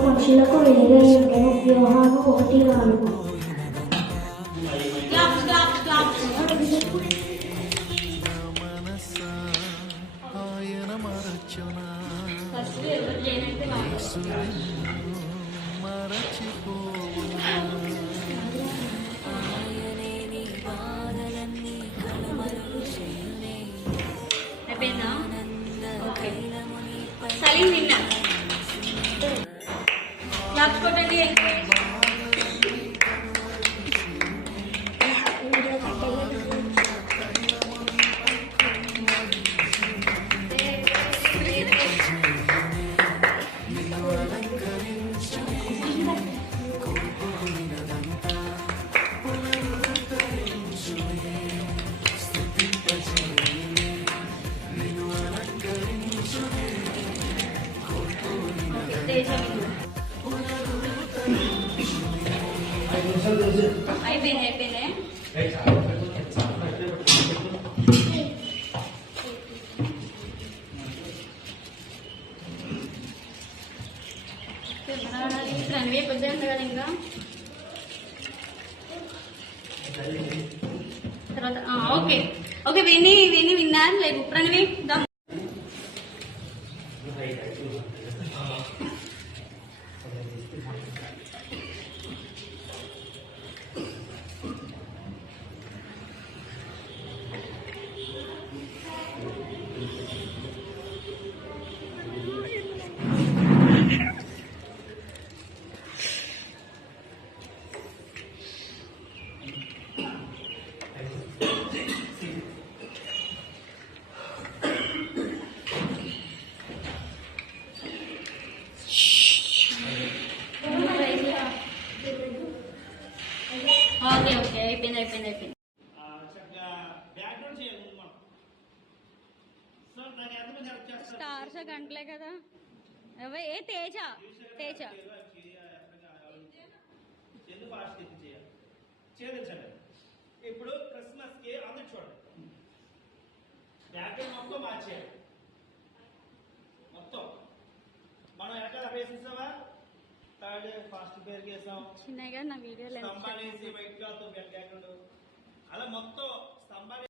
పక్షులకు వేరే వ్యూహాలు ఒకటి నాలుగు Saling winner. Claps for the day. కదా ఇంకా తర్వాత ఓకే ఓకే విని విన్నాను లేదు ప్రణవి దమ్ ఓకే ఓకే అయిపోయింది చక్కగా బ్యాక్గ్రౌండ్ చేయాలి ముందు మనం. సో దాన్ని ఎంతమంది హెల్ప్ చేస్తారు? స్టార్స్ గంటలే కదా ఏ తేజ ఎందుకు ఫాస్ట్ చేయాలి చేయించండి. ఇప్పుడు క్రిస్మస్ కి అందరు చూడండి బ్యాక్గ్రౌండ్ మొత్తం మార్చేయాలి. మొత్తం మనం వెనకాల వేసేసావా థర్డ్ ఫాస్ట్ పేరు చేసాం చిన్నగా నా వీడియో స్తంభాలు వేసి వైట్ క్లాత్ బ్యాక్గ్రౌండ్ అలా మొత్తం స్తంభాలు